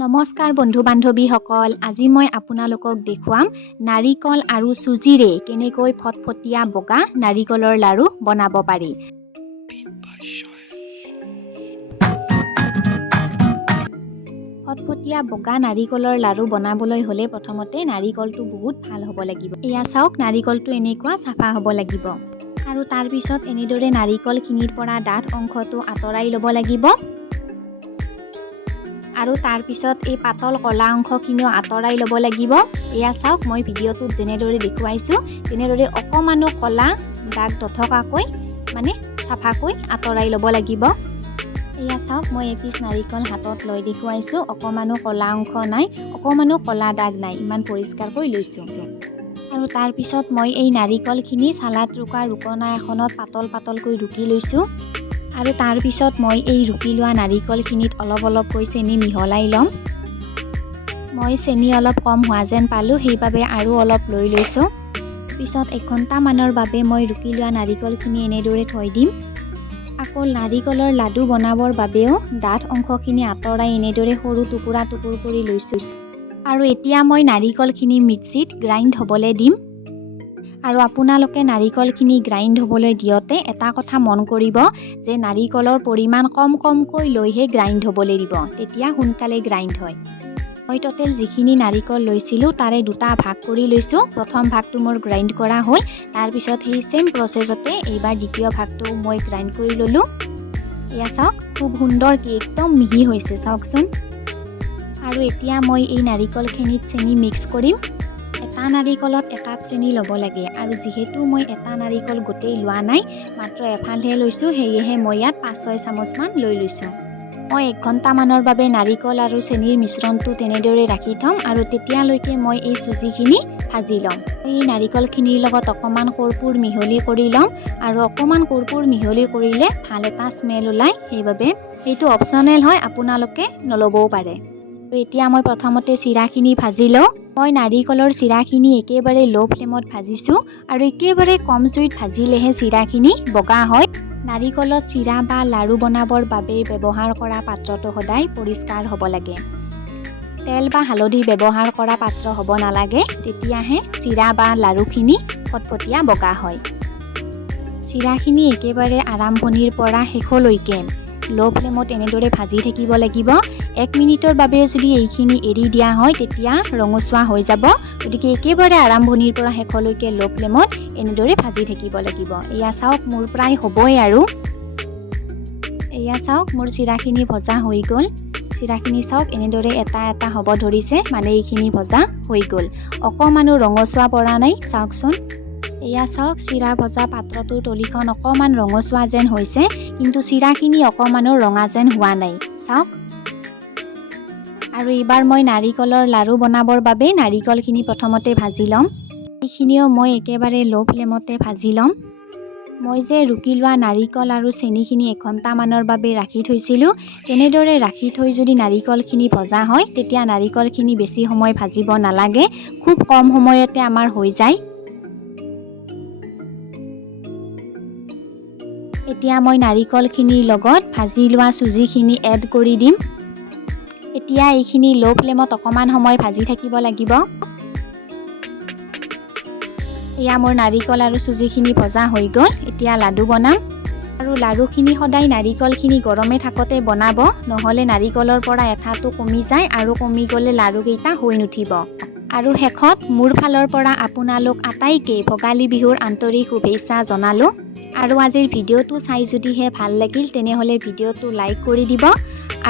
নমস্কাৰ বন্ধু বান্ধৱীসকল, আজি মই আপোনালোকক দেখুৱাম নাৰিকল আৰু চুজিৰে কেনেকৈ ফটফটীয়া বগা নাৰিকলৰ লাড়ু বনাব পাৰি। ফটফটীয়া বগা নাৰিকলৰ লাড়ু বনাবলৈ হ'লে প্ৰথমতে নাৰিকলটো বহুত ভাল হ'ব লাগিব। এয়া চাওক, নাৰিকলটো এনেকুৱা চাফা হ'ব লাগিব। আৰু তাৰ পিছত এনেদৰে নাৰিকলখিনিৰ পৰা ডাঠ অংশটো আঁতৰাই ল'ব লাগিব। আৰু তাৰ পিছত এই পাতল কলা অংশখিনিও আঁতৰাই ল'ব লাগিব। এয়া চাওক, মই ভিডিঅ'টোত যেনেদৰে দেখুৱাইছোঁ তেনেদৰে অকণমানো কলা দাগ নথকাকৈ চাফাকৈ আঁতৰাই ল'ব লাগিব। এয়া চাওক, মই এপিচ নাৰিকল হাতত লৈ দেখুৱাইছোঁ। অকণমানো কলা অংশ নাই, অকণমানো কলা দাগ নাই, ইমান পৰিষ্কাৰকৈ লৈছোঁ। আৰু তাৰ পিছত মই এই নাৰিকলখিনি চালাড ৰুকা ৰুকনা এখনত পাতল পাতলকৈ ৰুকি লৈছোঁ। আৰু তাৰ পিছত মই এই ৰুকি লোৱা নাৰিকলখিনিত অলপ অলপকৈ চেনি মিহলাই ল'ম। মই চেনি অলপ কম হোৱা যেন পালোঁ, সেইবাবে আৰু অলপ লৈ লৈছোঁ। পিছত 1 ঘণ্টামানৰ বাবে মই ৰুকি লোৱা নাৰিকলখিনি এনেদৰে থৈ দিম। আকৌ নাৰিকলৰ লাডু বনাবৰ বাবেও ডাঠ অংশখিনি আঁতৰাই এনেদৰে সৰু টুকুৰা কৰি লৈছোঁ। আৰু এতিয়া মই নাৰিকলখিনি মিক্সিত গ্ৰাইণ্ড হ'বলৈ দিম। আৰু আপোনালোকে নাৰিকলখিনি গ্ৰাইণ্ড হ'বলৈ দিওঁতে এটা কথা মন কৰিব যে নাৰিকলৰ পৰিমাণ কমকৈ লৈহে গ্ৰাইণ্ড হ'বলৈ দিব, তেতিয়া সোনকালে গ্ৰাইণ্ড হয়। মই টোটেল যিখিনি নাৰিকল লৈছিলোঁ তাৰে 2টা ভাগ কৰি লৈছোঁ। প্ৰথম ভাগটো মোৰ গ্ৰাইণ্ড কৰা হ'ল, তাৰপিছত সেই ছেম প্ৰচেছতে এইবাৰ দ্বিতীয় ভাগটো মই গ্ৰাইণ্ড কৰি ল'লোঁ। এয়া চাওক, খুব সুন্দৰকৈ একদম মিহি হৈছে, চাওকচোন। আৰু এতিয়া মই এই নাৰিকলখিনিত চেনি মিক্স কৰিম। এটা নাৰিকলত 1 কাপ চেনি ল'ব লাগে। আৰু যিহেতু মই এটা নাৰিকল গোটেই লোৱা নাই, মাত্ৰ এফালহে লৈছোঁ, সেয়েহে মই ইয়াত 5-6 চামুচমান লৈ লৈছোঁ। মই 1 ঘণ্টামানৰ বাবে নাৰিকল আৰু চেনিৰ মিশ্ৰণটো তেনেদৰে ৰাখি থ'ম। আৰু তেতিয়ালৈকে মই এই চুজিখিনি ভাজি ল'ম। এই নাৰিকলখিনিৰ লগত অকণমান কৰ্পূৰ মিহলি কৰি ল'ম। আৰু অকণমান কৰ্পূৰ মিহলি কৰিলে ভাল এটা স্মেল ওলায়, সেইবাবে এইটো অপশ্যনেল হয়, আপোনালোকে নল'বও পাৰে। এতিয়া মই প্ৰথমতে চিৰাখিনি ভাজি লওঁ। মই নাৰিকলৰ চিৰাখিনি একেবাৰে ল' ফ্লেমত ভাজিছোঁ। আৰু একেবাৰে কম জুইত ভাজিলেহে চিৰাখিনি বগা হয়। নাৰিকলৰ চিৰা বা লাড়ু বনাবৰ বাবে ব্যৱহাৰ কৰা পাত্ৰটো সদায় পৰিষ্কাৰ হ'ব লাগে। তেল বা হালধি ব্যৱহাৰ কৰা পাত্ৰ হ'ব নালাগে, তেতিয়াহে চিৰা বা লাড়ুখিনি ফটফটীয়া বগা হয়। চিৰাখিনি একেবাৰে আৰম্ভণিৰ পৰা শেষলৈকে ল' ফ্লেমত এনেদৰে ভাজি থাকিব লাগিব। 1 মিনিটৰ বাবেও যদি এইখিনি এৰি দিয়া হয় তেতিয়া ৰঙচুৱা হৈ যাব। গতিকে একেবাৰে আৰম্ভণিৰ পৰা শেষলৈকে ল' ফ্লেমত এনেদৰে ভাজি থাকিব লাগিব। এয়া চাওক, মোৰ প্ৰায় হ'বই আৰু। এয়া চাওক, মোৰ চিৰাখিনি ভজা হৈ গ'ল। চিৰাখিনি চাওক, এনেদৰে এটা এটা হ'ব ধৰিছে, এইখিনি ভজা হৈ গ'ল। অকণমানো ৰঙচুৱা পৰা নাই, চাওকচোন। এয়া চাওক, চিৰা ভজা পাত্ৰটোৰ তলিখন অকণমান ৰঙচুৱা যেন হৈছে, কিন্তু চিৰাখিনি অকণমানো ৰঙা যেন হোৱা নাই, চাওক। আৰু এইবাৰ মই নাৰিকলৰ লাড়ু বনাবৰ বাবে নাৰিকলখিনি প্ৰথমতে ভাজি ল'ম। এইখিনিও মই একেবাৰে ল' ফ্লেমতে ভাজি ল'ম। মই যে ৰুকি লোৱা নাৰিকল আৰু চেনিখিনি 1 ঘণ্টামানৰ বাবে ৰাখি থৈছিলোঁ, তেনেদৰে ৰাখি থৈ যদি নাৰিকলখিনি ভজা হয় তেতিয়া নাৰিকলখিনি বেছি সময় ভাজিব নালাগে, খুব কম সময়তে আমাৰ হৈ যায়। এতিয়া মই নাৰিকলখিনিৰ লগত ভাজি লোৱা চুজিখিনি এড কৰি দিম। এতিয়া এইখিনি ল' ফ্লেমত অকণমান সময় ভাজি থাকিব লাগিব। এয়া মোৰ নাৰিকল আৰু চুজিখিনি ভজা হৈ গ'ল। এতিয়া লাডু বনাম। আৰু লাড়ুখিনি সদায় নাৰিকলখিনি গৰমে থাকোঁতে বনাব, নহ'লে নাৰিকলৰ পৰা এঠাটো কমি যায় আৰু কমি গ'লে লাড়ুকেইটা হৈ নুঠিব। আৰু শেষত মোৰ ফালৰ পৰা আপোনালোক আটাইকে ভোগালী বিহুৰ আন্তৰিক শুভেচ্ছা জনালোঁ। আৰু আজিৰ ভিডিঅ'টো চাই যদিহে ভাল লাগিল তেনেহ'লে ভিডিঅ'টো লাইক কৰি দিব।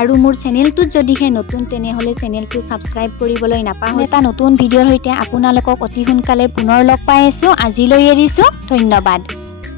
আৰু মোৰ চেনেলটোত যদিহে নতুন তেনেহ'লে চেনেলটো ছাবস্ক্ৰাইব কৰিবলৈ নাপাহৰিব। এটা নতুন ভিডিঅ'ৰ সৈতে আপোনালোকক অতি সোনকালে পুনৰ লগ পাই আছোঁ। আজিলৈ এৰিছোঁ, ধন্যবাদ।